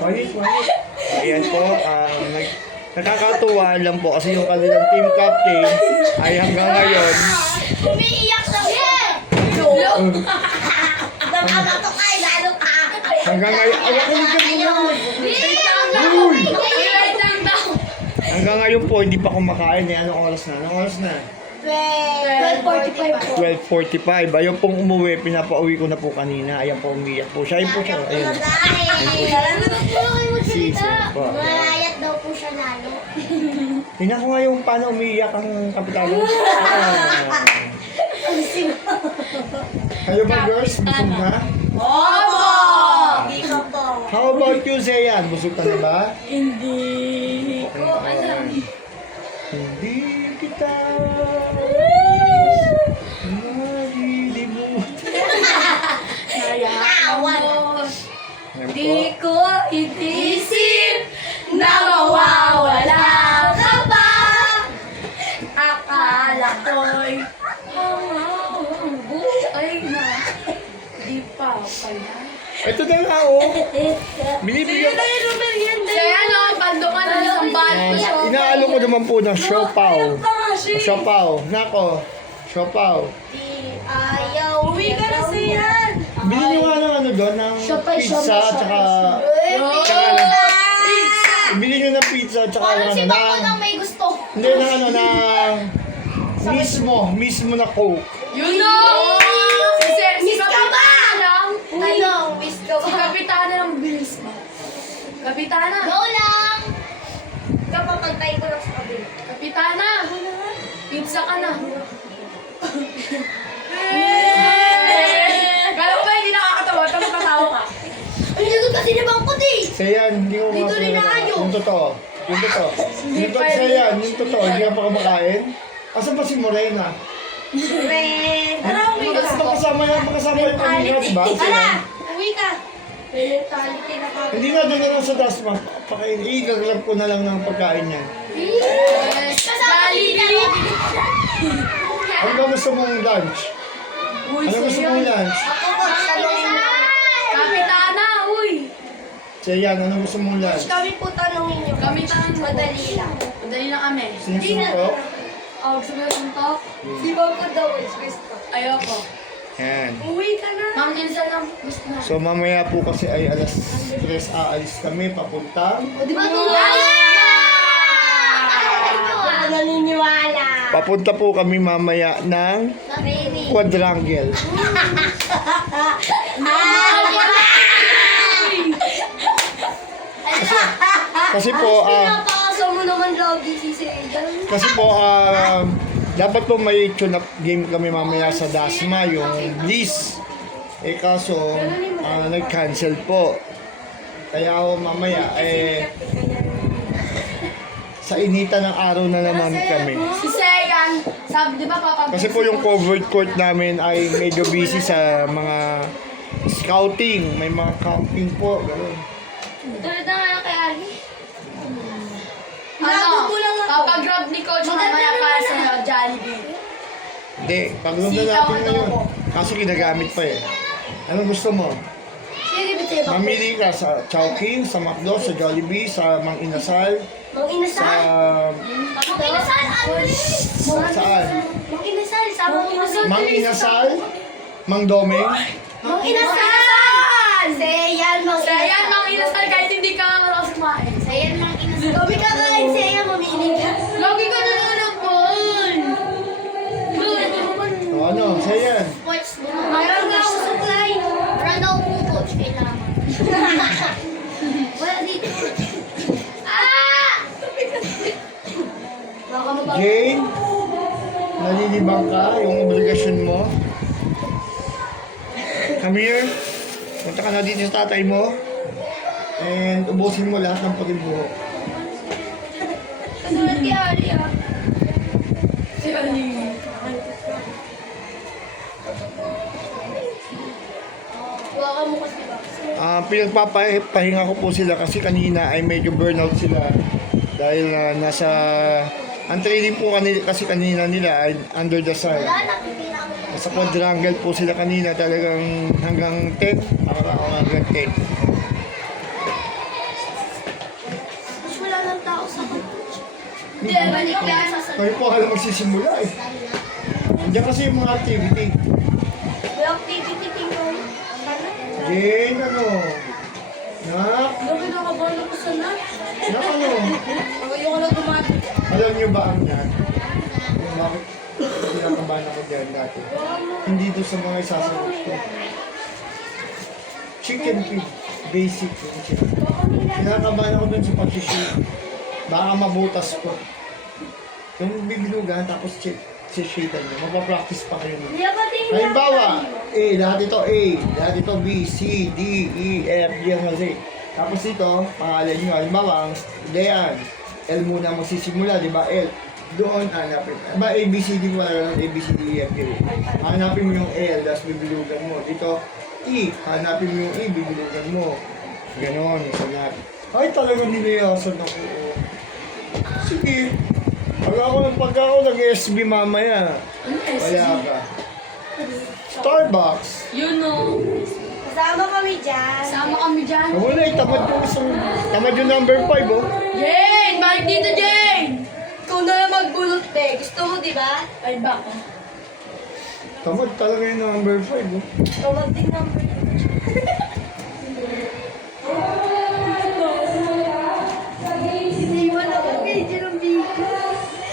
Quiet. Ayan po, nakakatuwa lang po kasi yung kanilang team captain ay hanggang ngayon Umiiyak na siya! Nakakatok ay, lalo ka! hanggang ngayon hanggang ngayon po hindi pa kumakain eh. Anong oras na? 12:45 po. 12:45. Ayaw pong umuwi, pinapauwi ko na po kanina. Ayan po, umiyak po. Siya po siya. Ayun. Si po. Malayat daw po siya lalo. Tingnan ko nga yung paano umiiyak ang kapitano. Kayo ba girls? Busog na? Opo! Hindi ko po. How about you, Zeyan? Busog ka na ba? Hindi ko alam. Hindi kita malilimutan. Di ko itisip na mawawala ka pa. Akala ko'y buhay na. Di pa pala. Ito na nga oh. Binibigyan. Kaya ano, pando ka na isang bato. Inaalo ko naman po ng siopaw. Siopaw. Nako. Siopaw. Di ayaw. Uwi ka na siyan. Bili nyo nga ng ano doon, ng pizza, tsaka... Bili nyo ng pizza, tsaka Parang si ano, Bako ng... nang may gusto. Hindi, ng ano, ng... Mismo na Coke. You know! Miss ka ba? Ano? Miss ka ba? Si Kapitana ng bilis mo. Kapitana! Go lang! Kapapagtay ko lang sa kabila. Kapitana! Pizza ka na. Kala ko ba hindi nakakatawa? Tapos katawa ka. Ang lagot kasi ni Bangkot eh! Sayan, hindi ko Dito rin na kayo. Yung totoo. Sayan, yung totoo, hindi ka pa kumakain. Asan pa si Morena? Ren! Tara, uwi ka! Magkasama yung kanina, diba? Tara! Uwi ka! Mentality na ka. Hindi nga doon na lang sa Dasma. Pakain, igagrab ko na lang ng pagkain niya. Kasama kita rin! Ano ba gusto mong lunch? Ano gusto mong lunch? Ako ko, tanongin mo. Kapitana! Uy! Sayan, ano gusto mong lunch? Kami po tanongin nyo. Kami tanong mo. Madali lang. Madali na kami. Sinusuntok? Oh, gusto mo yung suntok? Si Bangkot daw is gusto. Ayoko. Yan. Uwi ka na. Ma'am Ilsa lang gusto na. So mamaya po kasi ay alas 3 aalis kami papunta. O di ba ito? Naniniwala. Papunta po kami mamaya ng Nakini. quadrangle. Kasi po, Pinapakasa mo naman lagi si Sejan. kasi po, dapat po may tune-up game kami mamaya sa Dasma, yung Bliss. Eh kaso, nag-cancel po. Kaya ako mamaya, sa initan ng araw na naman kami. Si Seyan, sabi di ba papag... Kasi po yung covered court namin ay medyo busy sa mga scouting. May mga camping po. Ganun. Tulad na nga kay Ali. Grabe mo lang ako. Papagrab ni Coach mamaya para sa Jollibee. Hindi, pag-room na natin ngayon. Kaso ginagamit pa eh. Anong gusto mo? Sige, bitay ba? Mamili ka sa Chowking, sa McDo, sa Jollibee, sa Mang Inasal, Mang sa... Inasal? Mang Inasal? Saan? Mang Inasal? Sama Mang Inasal? Mang Inasal? Mang Domeng? Mang Inasal! Seyan, Mang Seyan, Inasal. Mang Inasal, kahit hindi ka malakas kumain. Seyan, Mang Inasal. Kami kakain, Seyan, mamili ka. Lagi ka na naman Paul. O ano, Sayan? Sports mo. Mayroon ka ako supply. Wala daw po, coach. Kailangan. Wala dito. Baka mabag... Jane? Nalilibang ka yung obligasyon mo? Come here. Punta ka na dito sa tatay mo. And ubusin mo lahat ng puting buhok. Katulad kay Ali, ah. Si Ali. Baka mo kasi ba? Pinagpapahinga ko po sila kasi kanina ay medyo burnout sila dahil nasa ang training po kasi kanina nila ay under the sun. Wala, nakikita ko. Sa quadrangle po sila kanina talagang hanggang 10. Ako hanggang 10. Mas wala ng tao sa Hindi, balik lang sa Kayo po alam magsisimula eh. Diyan kasi yung mga activity. May activity tingnan. Jane, ano? Nak? Grabe nakabahan ako sa na. Nak, ano? Ayoko na gumati. Alam niyo ba ang yan? Kung bakit pinakabahan ako dyan dati? Hindi doon sa mga isasagot ko. Chicken feed. Basic yung chicken. Pinakabahan ako doon sa pag-shoot. Baka mabutas ko. Yung bibilugan, tapos sishitan nyo. Mapapractice pa kayo. Hindi ba tingnan? Halimbawa, A, lahat ito A, lahat ito B, C, D, E, F, G, hanggang Z. Tapos ito, pangalan nyo, halimbawa, ang Dean, L muna magsisimula, di ba? L. Doon, hanapin. Ba, A, B, C, D, wala lang, A, B, C, D, E, F, G. Hanapin mo yung L, tapos bibilugan mo. Dito, E, hanapin mo yung E, bibilugan mo. Ganon, isa lahat. Ay, talagang nilayasan ako. Sige. Pag ako nag-SB mamaya, wala ka. Starbucks. You know. Kasama kami dyan. Sama kami dyan. Wala eh, tamad yung number 5 oh. Jane! Balik dito, Jane! Ikaw na lang magbulot, te. Gusto mo, di ba? Ay, bako. Tamad talaga yung number 5 oh. Tawag din number. Iniwan ako kay Jerome Vico.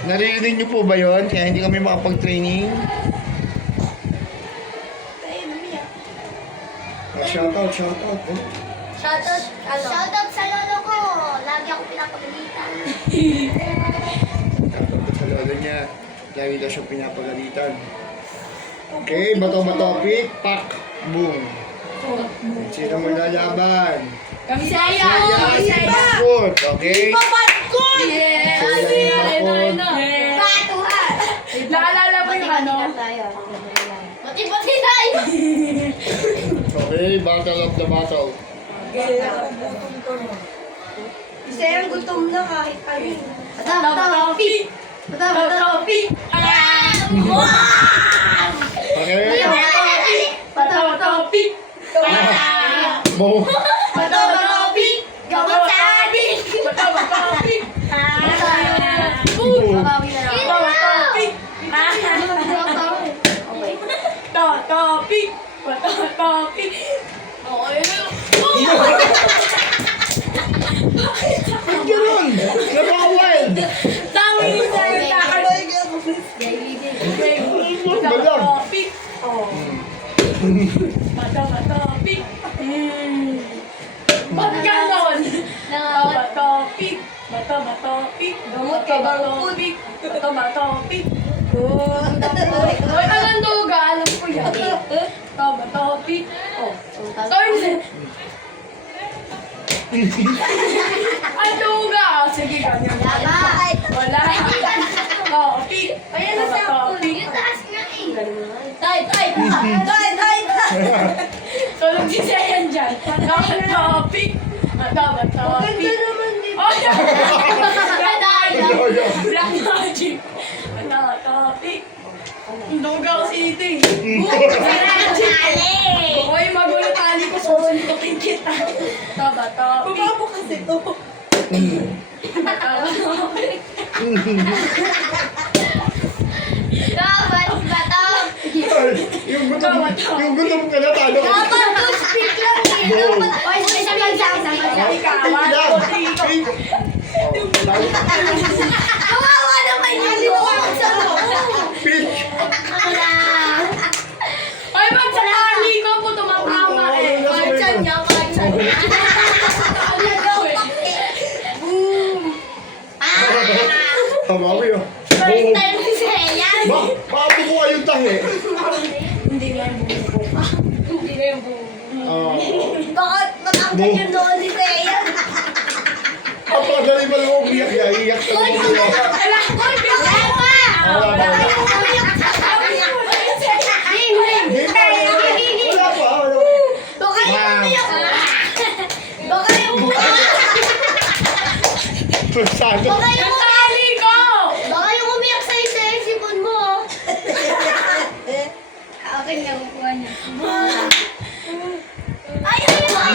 Naririnig niyo po ba yon? Kaya hindi kami makapag-training? Tayo, namiyak. Shoutout, shoutout oh. Shoutout, ano? Shoutout sa lolo ko. Lagi ako pinapagalitan. Shoutout sa lolo niya. Lagi daw siya pinapagalitan. Okay, bato-bato, pick, pack, boom. Sino mo lalaban? Kami saya! Kaya si Bakut, okay? Papatkol! Yes! Kaya si Bakut. Patuhan! Naalala mo yung ano? Pati-pati tayo! Okay, battle of the battle. Isa yung gutom na kahit kami. Topi! Topi! Okay? Topi! Bo. Topi! Gamot sa amin! Topi! Bo. Topi! Topi! Ba't ganun? Napaka-wild. Dami yung salita ka. Topi! Topi! Ba't ganon? Topi! Topi! Gamot kay Barukod. Topi! Hoy, anong duga? Alam ko yan. Topi! Oh. Sorry. Ang duga! Sige, ganyan. Wala. Topi! Ayan na sa Topi! yung taas nga eh. Tay! Tulog si Sayan dyan. Topi! Topi! naman di Oh, Yo, yo. Black magic. Topi! Ang duga ko si Ito eh. Hoy, magulo tali ko. Susuntukin kita. Topi! Bumabo kasi to. Dapat ba to? Yung gutom ka na, talo ka. Dapat to speak lang eh. Dapat. Oy, isang bansa. Kawawa naman yun. Pitch. Ay, pag sa tali ko po tumatama eh. Kahit saan niya, kahit saan niya. Tamawi oh. First time si Sayan. Bakit mo kayong tahi? Hindi nga yung buko. Hindi nga yung buko. Bakit matangkad yung doon ni Sayan? Kapagdali pa lang umiyak niya, iyak ka lang umiyak. Ala, hoy, bigyan mo! Wala pa. Hindi pa. Wala pa. Baka yung umiyak. Baka yung umiyak. Saan? Baka yung Yung tali ko! Baka yung umiyak sa'yo sa sipon mo. kuha niya. Ay, ay, ay!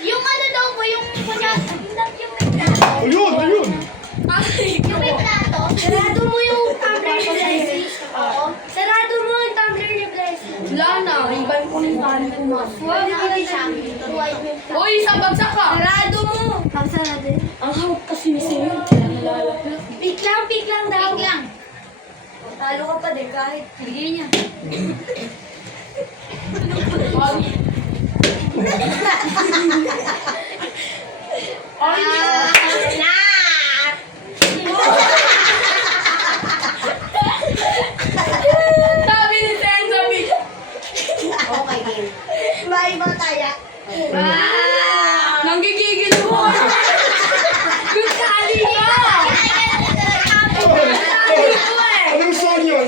Yung ano daw po, yung Ayun, ayun. yung may plato. Sarado mo yung tumbler ni Blessy. Oo. Sarado mo yung tumbler ni Blessy. Wala na. Iban ko ng tali ko na. Huwag na siya. Uy, isang bagsak ka. Sarado mo. Sarado. Ang hawak kasi ni Sino. Pick lang daw. Pick lang. Talo ka pa din kahit. Bigay niya. Ay, Na! sabi ni Sen, sabi. Okay, game. Bye mo tayo. Nanggigigil mo. Good tali ka. Anong song yun?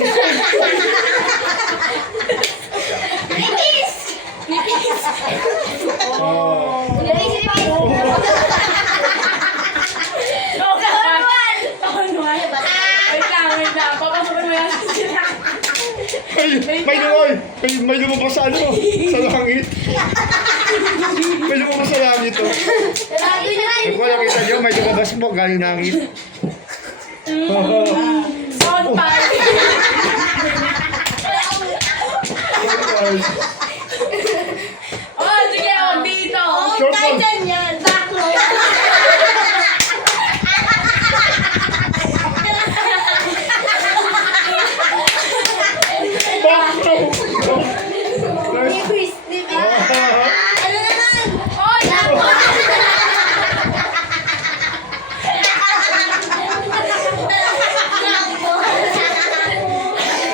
Nipis! Oh. Wait lang. Papasokin mo yan. May lumabas sa ano? Sa langit. May lumabas sa langit, oh. Sarado niya rin. Kung nakita nyo, may lumabas mo, galing langit. Sound party. Oh, sige, dito. Short one. Titan yan. Backlog. Nipis. Ano naman? Oh,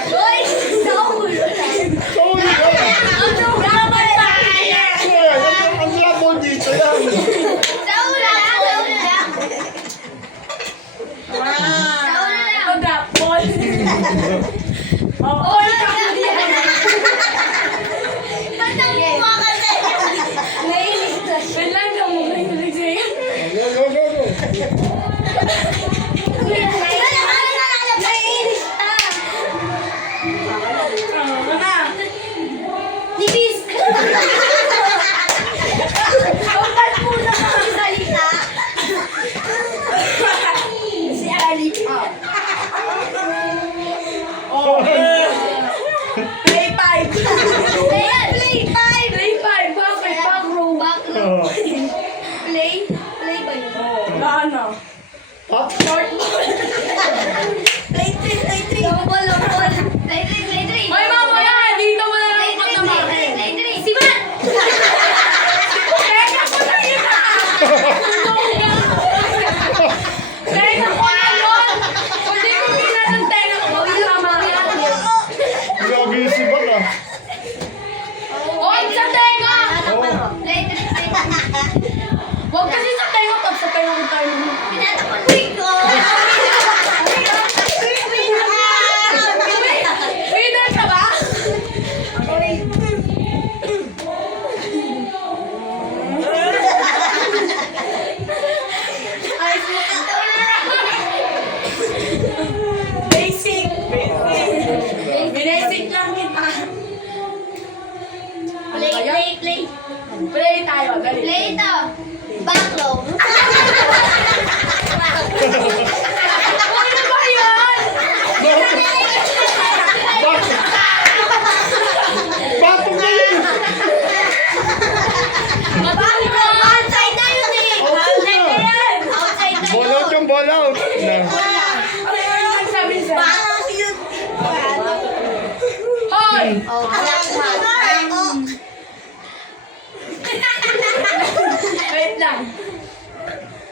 Hoy! Saul! Sorry, Ano ba tayo? ang labon dito yan. Saul lang! Saul lang! Ito, drop ball. Oh, ikaw mo yan. Ba't ang mukha ka sa'yo? Nainis na siya. Wait lang, ikaw mo ba yung tuloy sa'yo? Go. Nainis ka! Ano? Nipis! Huwag muna kami salita. Si Ali. Oh. Play 5. Ayan, play 5! Play 5. Bakit? Back row. Oh. Play? Play ba yun? Ano? Up. Short ball. Play 3. Long ball. Play 3. Hoy, mamaya, dito mo na lang pag naman. Play 3. Si Matt! Teka ko na yun. Teka ko na yun. Hindi ko ginanong teka ko. Tama. Grabe yung sibat, ah. Hoy, sa tenga! Play 3. Huwag kasi sa tenga. Pag sa tenga ko tayo. Pinatapon ko! Winner ka ba? Ay, Basic. Basic lang kita. play. Play tayo. Dali. Play ito. Backlog. Ano ba yun? Batong na yun! Backlog. Outside na yun eh. Outside na. Outside na Ball out yun. yung ball out. Na. Ano yung sabi sa'yo? Backlog yun. Hoy! Oh, Wait lang.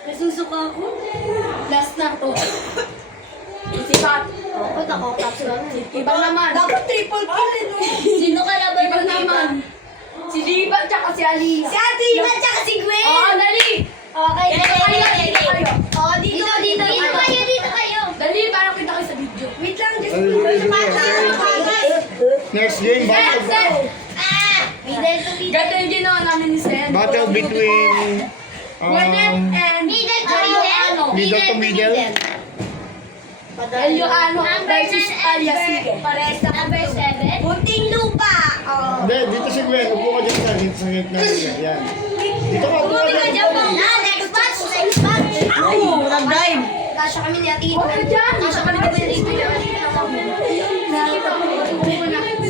nasusuka ako. Last na to. Isipat. Ba't ako? Caps lang. Iba naman. Dapat triple kill eh, no? Sino kalaban Iba mo naman. Si Diva tsaka si Alisa. Si Ate Iva tsaka si Gwen. Oo, dali. Okay, Dito kayo. Oh, dito kayo. Dali, para kita kayo sa video. Wait lang, just Next game, Set, set. Middle to middle. Ganito yung ginawa namin ni Sen. battle between Gweneth and Middle to Ano? middle. Middle to middle. Elioano versus Aliasige. Pares na number 7. Bunting lupa. Oh. Hindi, dito si Gwen. Upo ka dito sa gitna na yan. Yan. Dito ka, upo ka dito. Next match. Next match. Oo, nag-dive. Kasya kami ni Atito. Huwag ka dyan. Kasya kami ni Atito.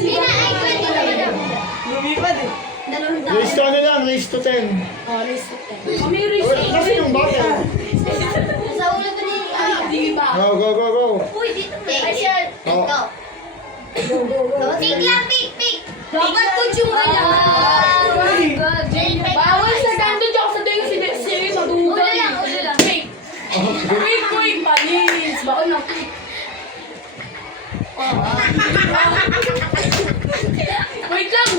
Mina, ay, 20 na ba daw? Lumipad eh. Dalawang tao. Raise to ano lang, raise to 10. Kami race. Kasi yung bakit? Sa ulo to ni Di ba? Go, go, go, go. Uy, dito na. Ay, siya. Oh. Go. Pick lang, pick. Dapat ko tsura lang. Bawal sa ganto dyan sa doon si Siri maduga. Ulo lang. Wait. Wait, panis. Bawal na. Wait lang.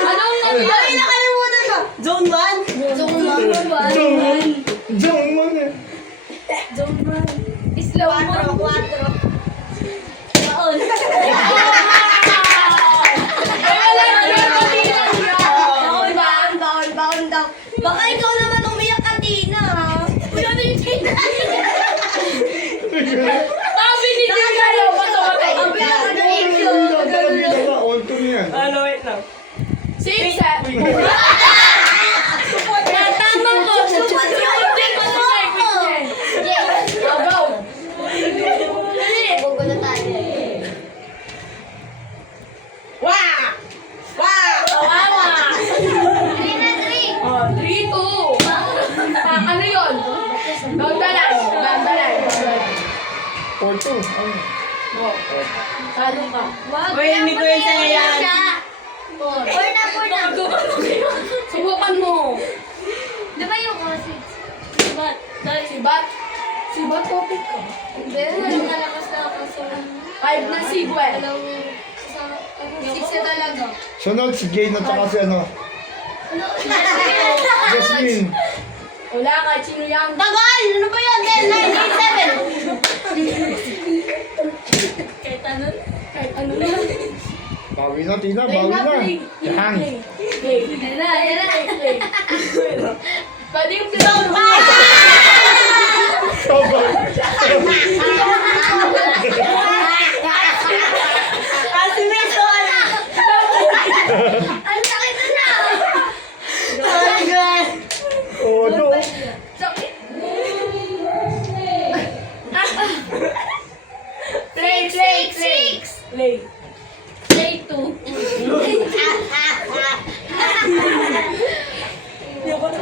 Anong nangyari? Nakalimutan ko. Zone 1. Diyan mo na. Slow mo. 4. Baka ikaw naman umiyak kanina. Uy, ano yung tina? Sabi ni Tina yung matawagay. On to yan. Ano, wait lang. 6, 7. Tama ko. Supot yung tingin mo ako. Go. Gugulo tayo. Wow! Wow! Kawawa. 3 na 3. Oh, 3, 2. Ano yun? Gagdalan. 4-2. Talo ka. Uy, hindi ko yung sa'yo yan. 4 na. Subukan mo. Di ba yung kasi? Sibat topic ka. Hindi, walang kalakas na ako sa... 5 na si Gwen. 6 na talaga. Sunod si Jane at saka si ano. Ano? Jasmine. Wala ka, sino yan? Tagal! Ano ba yan? 9, 8, 7. Kahit ano na. Bawi na, Tina. Bawi na. Yan. Pwede yung pinag- Kasi may zone. Ang sakit na! Sorry, Gwen. Oh, no. Sakit. Play. Play 2.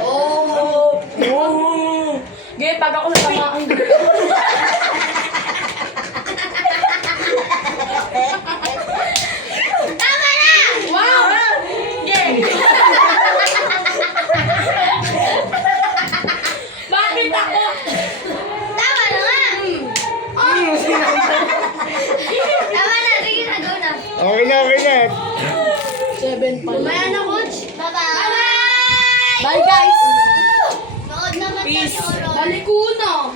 Oh! Oh! Gaya, pag ako natamaan. Tama na! Wow! Bakit ako? Tama na nga! Tama na, sige na, go na. Okay na, okay na. 7 pa. Kumaya na, coach. Bye-bye! Bye, guys! Nood naman Peace. tayo, Ron. Balik ko na.